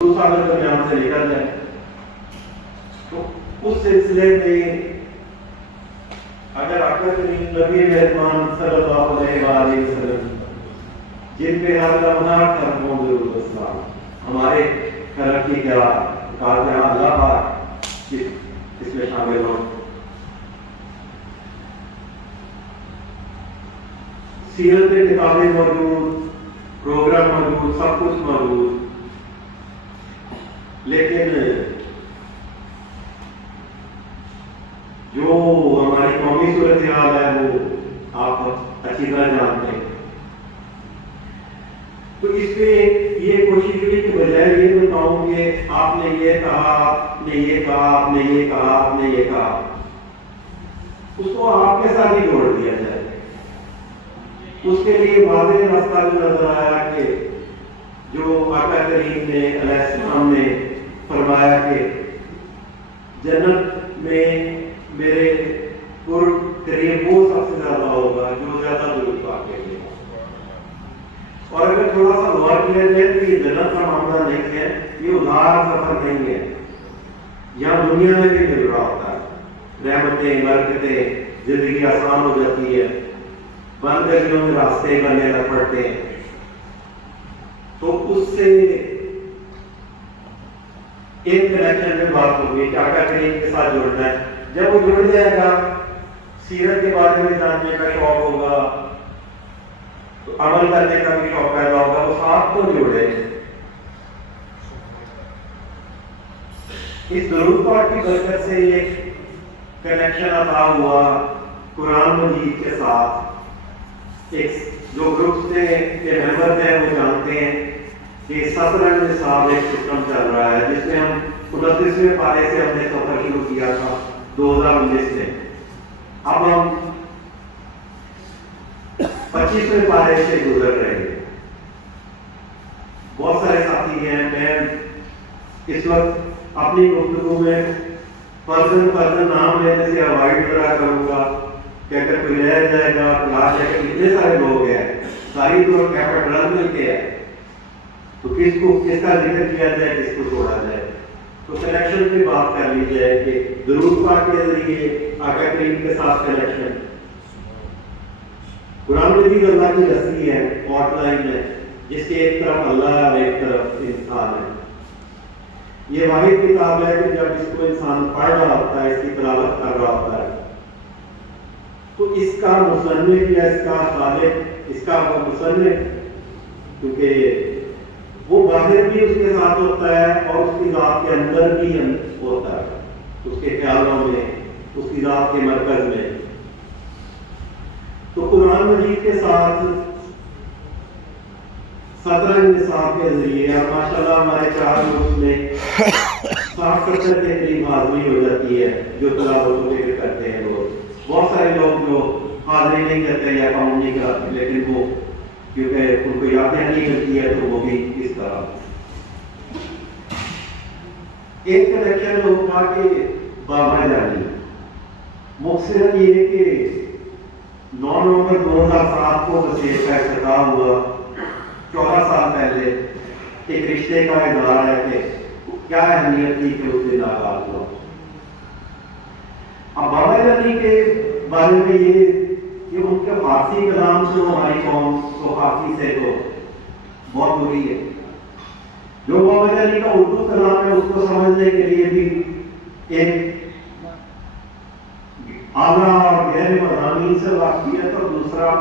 دوسرا درمیان سے نکل جائے. تو اس سلسلے میں اگر آقا کریم نبی مہربان صلی اللہ علیہ وآلہ وسلم جن پہ ہر لمحہ کرم درود و سلام ہمارے ترقی کا کارجہ اللہ پاک اس میں شامل ہوں. سیرت میں کتابیں موجود، پروگرام موجود، سب کچھ موجود، لیکن جو ہماری قومی صورتحال ہے وہ آپ اچھی طرح جانتے ہیں. تو اس پہ یہ کوشش ہوئی کہ بجائے یہ بتاؤں کہ آپ نے یہ کہا، آپ نے یہ کہا، آپ نے یہ کہا، آپ نے یہ کہا، اس کو آپ کے ساتھ ہی جوڑ دیا جائے. اس کے لیے واضح راستہ جو نظر آیا کہ جو آقا کریم نے علیہ السلام نے فرمایا کہ جنت میں میرے قریب وہ سب سے زیادہ ہوگا جو زیادہ درود پاک کہے گا. اور اگر تھوڑا سا غور کیا جائے تو یہ جنت کا معاملہ نہیں ہے، یہ ادھار سفر نہیں ہے. یہاں دنیا میں بھی مل رہا ہوتا ہے، رحمتیں، برکتیں، زندگی آسان ہو جاتی ہے، بند گلیوں میں راستے بننے لگ پڑتے ہیں. تو اس سے ایک کنیکشن میں بات ہوگی کہ آقا کریم کے ساتھ جڑنا ہے. جب وہ جڑ جائے گا، سیرت کے بارے میں جاننے کا شوق ہوگا، تو عمل کرنے کا بھی شوق پیدا ہوگا، وہ ساتھ کو جوڑے. اس درود پاک کی برکت سے ایک کنیکشن عطا ہوا قرآن مجید کے ساتھ. ایک جو گروپس کے ممبر ہیں وہ جانتے ہیں کہ 17 نصاب ایک سسٹم چل رہا ہے جس میں ہم 29ویں پارے سے ہم نے سفر شروع کیا تھا 2019 میں. اب ہم 25ویں پارے سے گزر رہے ہیں. بہت سارے ساتھی ہیں. میں اس وقت اپنی گفتگو میں فرزن نام لینے سے اوائڈ کروں گا کہ اگر کوئی رہ جائے گا کلاس ہے کہ اتنے سارے لوگ ہیں، ساری تو کیپٹل مل کے ہے، تو کس کا ذکر کیا جائے، کس کو چھوڑا جائے. تو کنیکشن پہ بات کر لی جائے کہ درود پاک کے ذریعے آقا کریم کے ساتھ کنیکشن. قرآن مجید اللہ کی رسی ہے، آؤٹ لائن ہے، جس کے ایک طرف اللہ ہے اور ایک طرف انسان ہے. یہ واحد کتاب ہے کہ جب اس کو انسان پڑھ رہا ہوتا ہے، اس کی تلاوت کر رہا ہوتا ہے، تو اس کا مصنف یا اس کا خالق، اس کا مصنف، کیونکہ وہ باہر بھی اس کے ساتھ ہوتا ہے اور اس کی ذات کے اندر بھی ہوتا ہے، اس کے خیالوں میں، اس کی ذات کے مرکز میں. تو قرآن مجید کے ساتھ 17 نصاب کے ذریعے اور ماشاءاللہ ہمارے 4 گروپ میں 60-70 کے قریب حاضری ہو جاتی ہے جو تلاوت و ذکر کرتے ہیں لوگ. بہت سارے لوگ جو حاضری نہیں کرتے یا کام نہیں کراتے، لیکن وہ کیونکہ ان کو یادیں نہیں ملتی ہے تو وہ بھی اس طرح. ایک کنیکشن ہوگا کہ بابا جانی مختصراً یہ کہ 9 نومبر 2007 کو وسیع کا افتتاح ہوا. 14 سال پہلے ایک رشتے کا اظہار ہے کہ کیا اہمیت تھی کہ اس دن آغاز ہوا. اب بابا جانی کے بارے میں یہ کہ ان کے فارسی کلام سے ہماری قوم کو فارسی سے تو بہت بری ہے. جو بابا جانی کا اردو کلام ہے اس کو سمجھنے کے لیے بھی ایک اعلیٰ اور گہرے مضامین سے واقفیت اور دوسرا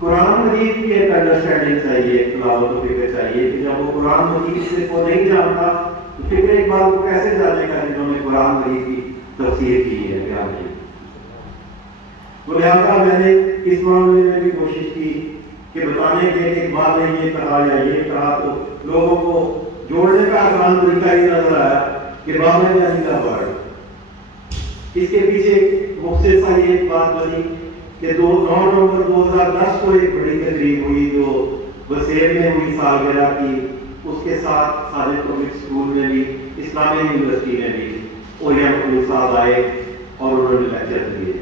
قرآن مجید کی ایک انڈرسٹینڈنگ چاہیے، تلاوت و فکر چاہیے کہ جب وہ قرآن مجید سے کو نہیں جانتا تو فکر اقبال کو کیسے جانے گا جنہوں نے قرآن مجید کی تفسیر کی ہے بیان کی. تو لہٰذا میں نے اس معاملے میں بھی کوشش کی کہ بتانے کے اقبال نے یہ کہا یا یہ کہا تو لوگوں کو جوڑنے کا آسان طریقہ یہ نظر آیا کہ بابا جانی کا ورڈ. اس کے پیچھے مختصر سا یہ بات بنی کہ 9 نومبر 2010 کو ایک بڑی تقریب ہوئی جو وسیع میں ہوئی سالگرہ کی. اس کے ساتھ سارے پبلک اسکول میں بھی، اسلامی یونیورسٹی میں بھی اولیاء مقبول صاحب آئے اور انہوں نے لیکچر دیے.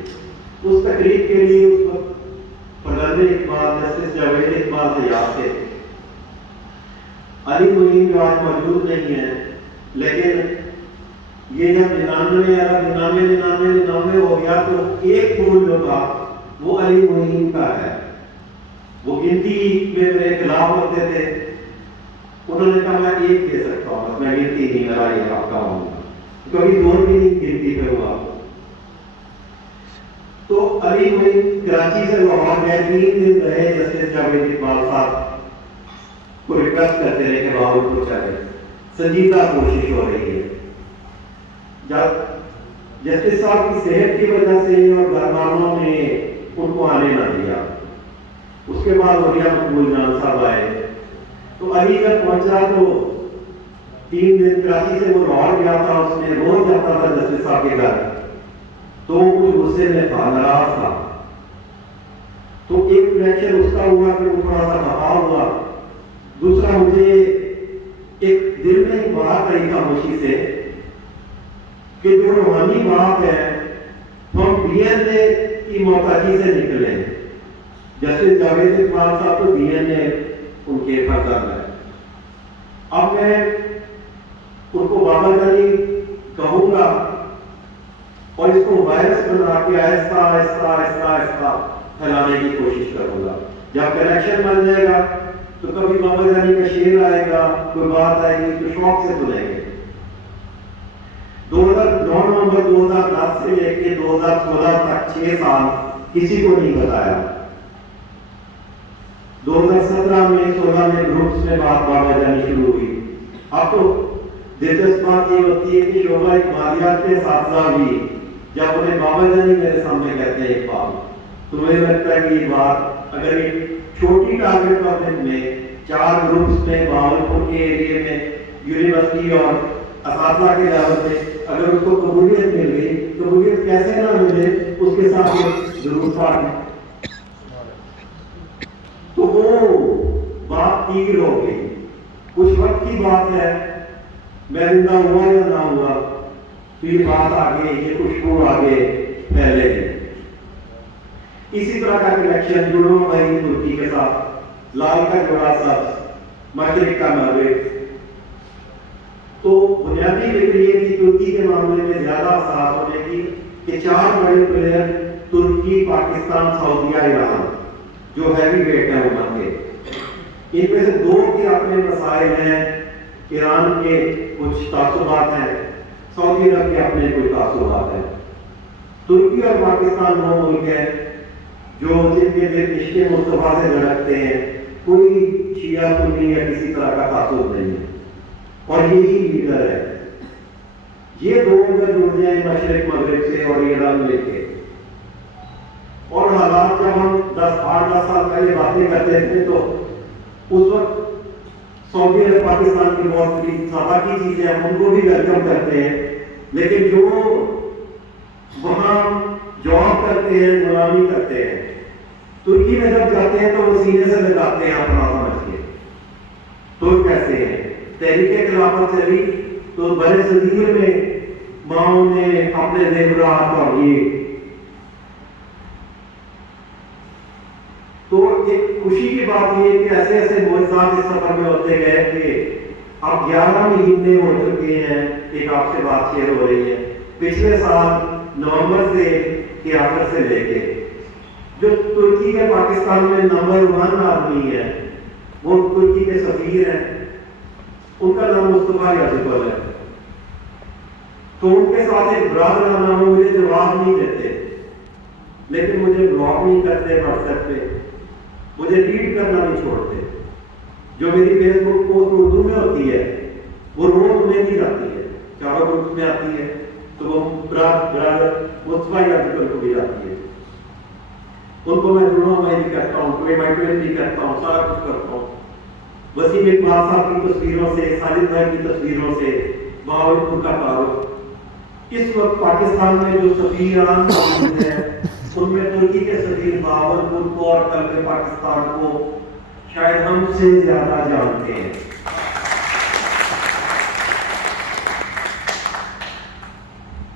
اس تقریب کے لیے اس وقت فضل اقبال جسٹس جاوید اقبال تیار تھے. علی معین جو آج موجود نہیں ہے، لیکن یہ جب 99 ہو گیا تو ایک پھول جو تھا وہ علی معین کا ہے. وہ گنتی میں میرے خلاف ہوتے تھے، انہوں نے کہا میں ایک دے سکتا ہوں، میں گنتی نہیں کرا، یہ آپ کا ہوں گا، کبھی دور بھی نہیں گنتی پہ ہوا. تو علی معین کراچی سے لاہور گئے، 3 دن رہے. جسٹس جاوید اقبال صاحب کو ریکویسٹ کرتے رہے کہ باہر کو چلے، سنجیدہ کوشش ہو رہی ہے. جب جسٹس صاحب کی صحت کی وجہ سے اور گھر والوں نے ان کو آنے نہ دیا، اس کے بعد ولیہ مقبول جان صاحب آئے. تو علی جب پہنچا تو 3 دن کراچی سے وہ لاہور گیا تھا، اس میں روز جاتا تھا جسٹس صاحب کے گھر. تو کچھ غصے میں تھا، ناراض تھا. تو ایک لیکچر اس کا ہوا کہ وہ تھوڑا سا خفا ہوا. دوسرا مجھے ایک دل میں ایک بات آئی خاموشی سے کہ جو روحانی باپ ہے ہم بی این اے کی محتاجی سے نکلے. جسٹس جاوید اقبال صاحب تو بی این اے ان کے فرزند ہے. اب میں ان کو بابا جانی کہوں گا اور اس کو وائرس بنا کے آہستہ آہستہ آہستہ آہستہ پھیلانے کی کوشش کروں گا. جب کنیکشن بن جائے گا تو کبھی بابا جانی کا شعر آئے گا، کوئی بات آئے گی تو شوق سے سنیں گے. 9 نومبر 2010 سے لے کے 2016 تک 6 سال کسی کو نہیں بتایا. 2017 میں 16 میں گروپس میں بات بابا جانی شروع ہوئی. اب تو دلچسپ بات یہ ہوتی ہے کہ شعبہ اقبالیات کے اساتذہ بھی جب انہیں بابا جانی میرے سامنے کہتے ہیں اقبال، تو مجھے لگتا ہے کہ یہ بات اگر ایک چھوٹی ٹارگٹ پرسنٹ میں 4 گروپس میں باولپور کے ایریے میں یونیورسٹی اور اساتذہ کے لیول میں اگر اس کو قبولیت مل گئی، قبولیت کیسے نہ ملے، اس کے ساتھ ضرور پڑھیں. تو وہ بات تیر ہو گئی. کچھ وقت کی بات ہے، میں زندہ ہوا یا نہ ہوا، پھر بات آگے، یہ خوشبو آگے پھیلے گی. اسی طرح کا کنیکشن جڑوں بھائی ترکی کے ساتھ، لال کا جوڑا سبز، مشرق کا مغرب. تو بنیادی فکر یہ تھی ترکی کے معاملے میں زیادہ احساس ہونے کی کہ 4 بڑے پلیئر ترکی، پاکستان، سعودیہ، ایران جو ہیوی ویٹ ہیں امت کے، ان میں سے 2 کے اپنے مسائل ہیں. ایران کے کچھ تعصبات ہیں، سعودی عرب کے اپنے کچھ تعصبات ہیں. ترکی اور پاکستان 2 ملک ہیں جو جن کے دل عشق مصطفیٰ سے دھڑکتے ہیں. کوئی شیعہ سنی یا کسی طرح کا تعصب نہیں ہے، اور یہی لیڈر ہے. یہ 2 اگر جڑ جائیں مشرق مغرب سے اور ایران لے کے، اور حالات جب ہم 8-10 سال پہلے باتیں کرتے تھے تو اس وقت سعودی عرب پاکستان کی بہت بڑی سادہ کی چیزیں ہم ان کو بھی ویلکم کرتے ہیں، لیکن جو وہاں جاب کرتے ہیں، غلامی کرتے ہیں، ترکی میں جب جاتے ہیں تو وہ سینے سے لگاتے ہیں اپنا سمجھ کے. تو کیسے ہیں؟ تحریک خلافت چلی تو بڑے صغیر میں ماؤں نے اپنے زیورات اور یہ، تو ایک خوشی کی بات یہ کہ ایسے ایسے معجزات اس سفر میں ہوتے گئے کہ اب 11 مہینے ہو چکے ہیں. ایک آپ سے بات شیئر ہو رہی ہے، پچھلے سال نومبر سے کے آخر سے لے کے جو ترکی کے پاکستان میں نمبر 1 آدمی ہے وہ ترکی کے سفیر ہیں، ان کا نام مصطفیٰ یازیپل ہے. تو ان کے ساتھ ایک برادرانہ وہ مجھے جواب نہیں دیتے، لیکن مجھے بلاک نہیں کرتے واٹس ایپ پہ، مجھے ریڈ کرنا نہیں چھوڑتے. جو میری فیس بک پوسٹ اردو میں ہوتی ہے وہ روز انہیں بھی آتی ہے، چاروں گروپس میں آتی ہے، تو وہ برادر مصطفیٰ یازیپل کو بھی آتی ہے. ان کو میں جڑوں میں بھی کرتا ہوں، ٹویٹر بھی کرتا ہوں، سارا کچھ کرتا ہوں. وسیم اقبال صاحب کی تصویروں سے، ساجد بھائی کی تصویروں سے باولپور کا تعارف. اس وقت پاکستان میں جو سفیران موجود ہیں ان میں ترکی کے سفیر باولپور کو اور قلب پاکستان کو شاید ہم سے زیادہ جانتے ہیں.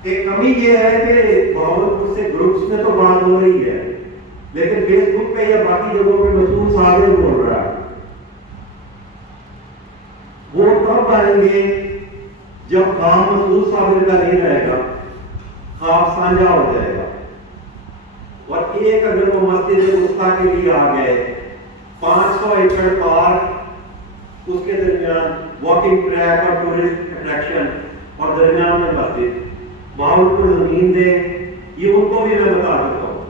ایک کمی یہ ہے کہ باولپور سے گروپس میں تو بات ہو رہی ہے، لیکن فیس بک پہ یا باقی جگہوں پہ مسعود صاحب بول رہا ہے. کریں گے جب خواب محسوس صابر کا نہیں رہے گا، خواب سانجا ہو جائے گا. اور ایک اگر وہ مسجد وسطیٰ کے لیے آ گئے، 500 ایکڑ پارک، اس کے درمیان واکنگ ٹریک اور ٹورسٹ اٹریکشن، اور درمیان میں مسجد، باہر زمین دے، یہ ان کو بھی میں بتا دیتا ہوں.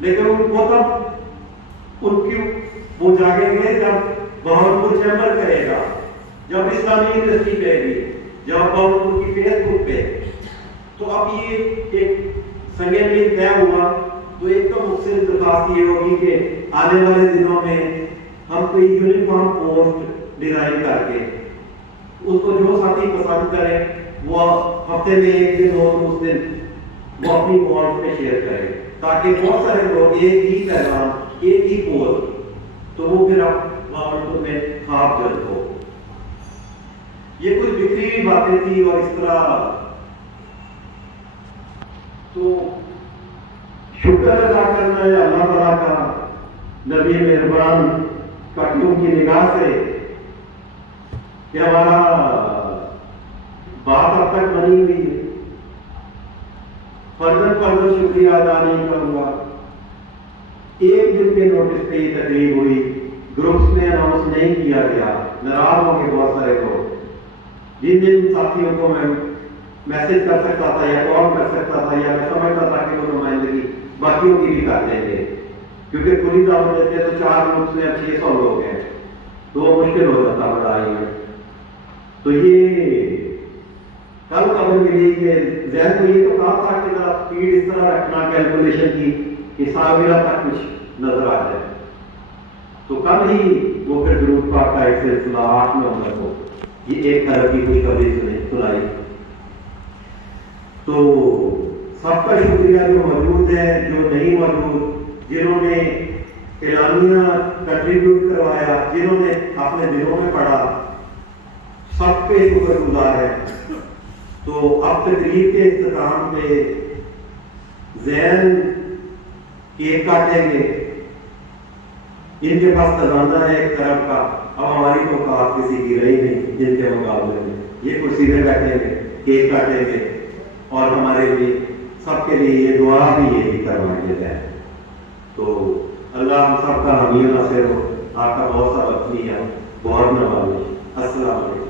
لیکن ان کو تب ان کی وہ جاگیں گے جب بہاولپور چیمبر کرے گا، جب اسلامی یونیورسٹی پہ گی، جب بہاولپور کی فیس بک پہ. تو اب یہ ایک سنگین میل طے ہوا. تو ایک تو مجھ سے درخواست یہ ہوگی کہ آنے والے دنوں میں ہم کوئی یونیفارم پوسٹ ڈیزائن کر کے اس کو جو ساتھی پسند کریں وہ ہفتے میں ایک دن ہو تو اس دن وہ اپنی وال پہ شیئر کریں، تاکہ بہت سارے لوگ ایک ہی پیغام، ایک ہی پوسٹ، تو وہ پھر اب بہاولپور میں خواب جلد ہو. یہ کچھ بکھری ہوئی باتیں تھی. اور اس طرح تو شکر ادا کرنا ہے اللہ تعالیٰ کا، نبی مہربان کٹیوں کی نگاہ سے کہ ہمارا بات اب تک بنی ہوئی ہے. فردن شکریہ ادا نہیں کروں گا. ایک دن کے نوٹس پہ یہ تقریب ہوئی، گروپس میں اناؤنس نہیں کیا گیا. ناراض ہو کے بہت سارے لوگ، جن ساتھیوں کو میں میسج کر سکتا تھا یا کال کر سکتا تھا یا میں سمجھتا تھا کہ وہ نمائندگی باقیوں کی بھی کر دیں گے، کیونکہ کھلی دعوت دیتے تو 4 گروپس میں اب 600 لوگ ہیں تو وہ مشکل ہو جاتا بڑائی میں. تو یہ کل خبر ملی کہ ذہن کو یہ تو کہا تھا کہ ذرا اسپیڈ اس طرح رکھنا کیلکولیشن کی کہ سالگرہ تک کچھ نظر آ جائے. تو کل ہی وہ پھر گروپ کا ایک سلسلہ 8 نومبر کو یہ ایک طرح کی خوشخبری سنائی. تو سب کا شکریہ جو موجود ہے، جو نہیں موجود، جنہوں نے اعلانیہ کنٹریبیوٹ کروایا، جنہوں نے اپنے دلوں میں پڑھا، سب پہ شکر گزار ہے. تو اب تقریب کے اختتام پہ زین کیک کاٹیں گے. ان کے پاس خزانہ ہے ایک طرف کا، اب ہماری تو اوقات کسی کی رہی نہیں جن کے مقابلے میں. یہ کرسی پہ بیٹھیں گے، کیک کاٹیں گے، اور ہمارے لیے سب کے لیے یہ دعا بھی یہ بھی کروائیں گے. تو اللہ ہم سب کا حامی ناصر ہو. آپ کا بہت سا وقت لیا، بہت نوازش. السلام علیکم.